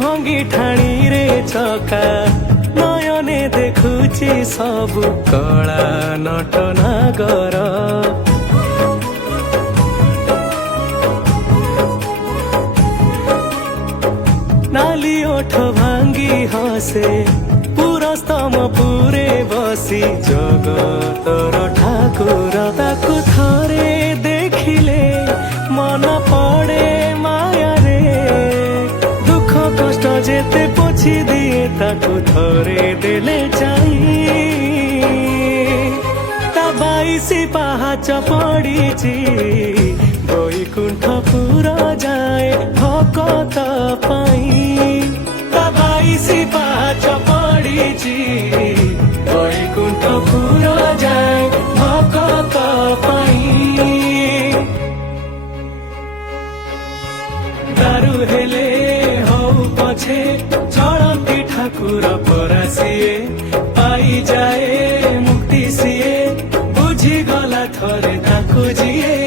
भंगी ठाणी रे चका नयने देखुची सबु कला नट नागर नाली ओठ भांगी हसे पुरस्तम पुरे बसी जगतर ठाकुर ताकु थरे देखिले मन पड़े माया रे दुख कष्ट जेते पोछि दिए ताकु थरे देले चाही ता बाईसी पाहाच पड़ीची बैकुंठपुर जाए भकत पाई ता बाईसी पाहाच पड़ीची बैकुंठपुर जाए भकत पाई दारु हेले हौ पछे चढ़ती ठाकुर परासिए पाई जाए मुक्ति सिए बुझी गला थरे ताकु जिए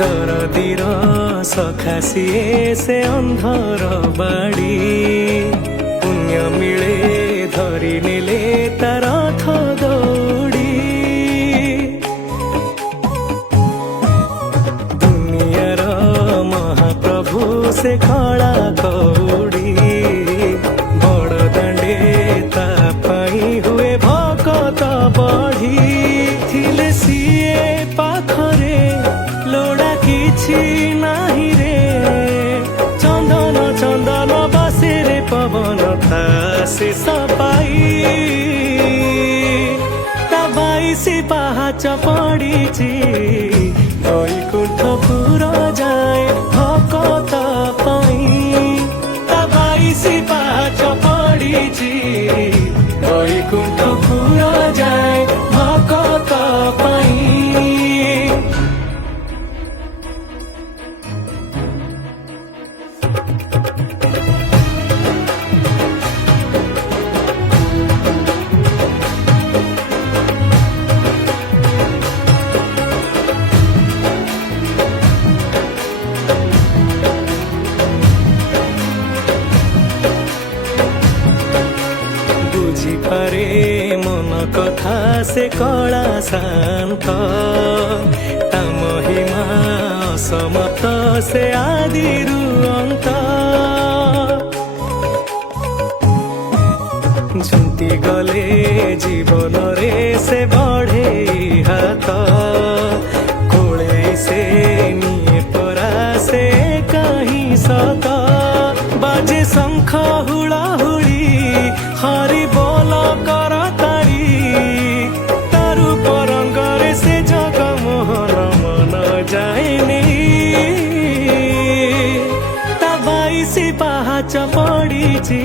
दरदीर सखासिए से अंधर बाड़ी पुण्य मिले धरी नेले तार रथ दौड़ी दुनियार महाप्रभु से कला कौड़ी बड़ दांडे ता पाई हुए भकत बढ़ी थिले सिए पाखरे लोड़ा किछि नाही रे चंदन चंदन बसे रे पवन था शेष पाई ता बाईसी पाहाच पड़ीची बैकुंठपुर जाए भकत पाई ता बाईसी पाहाच पड़ीची बैकुंठपुर जाए भकत पाई पारे मन कथा से कला शांत ता महिमा असमत से आदिरु अंत झुंटी गले जीवन रे से बढ़े हाथ कोले से निये परा से कहीं सत बाजे शंख हुड़ा हुड़ी हरि बोल कर तारी तारु परंगरे से जग मोहन मन जाएनी ता बाईसी पाहाच पड़ीची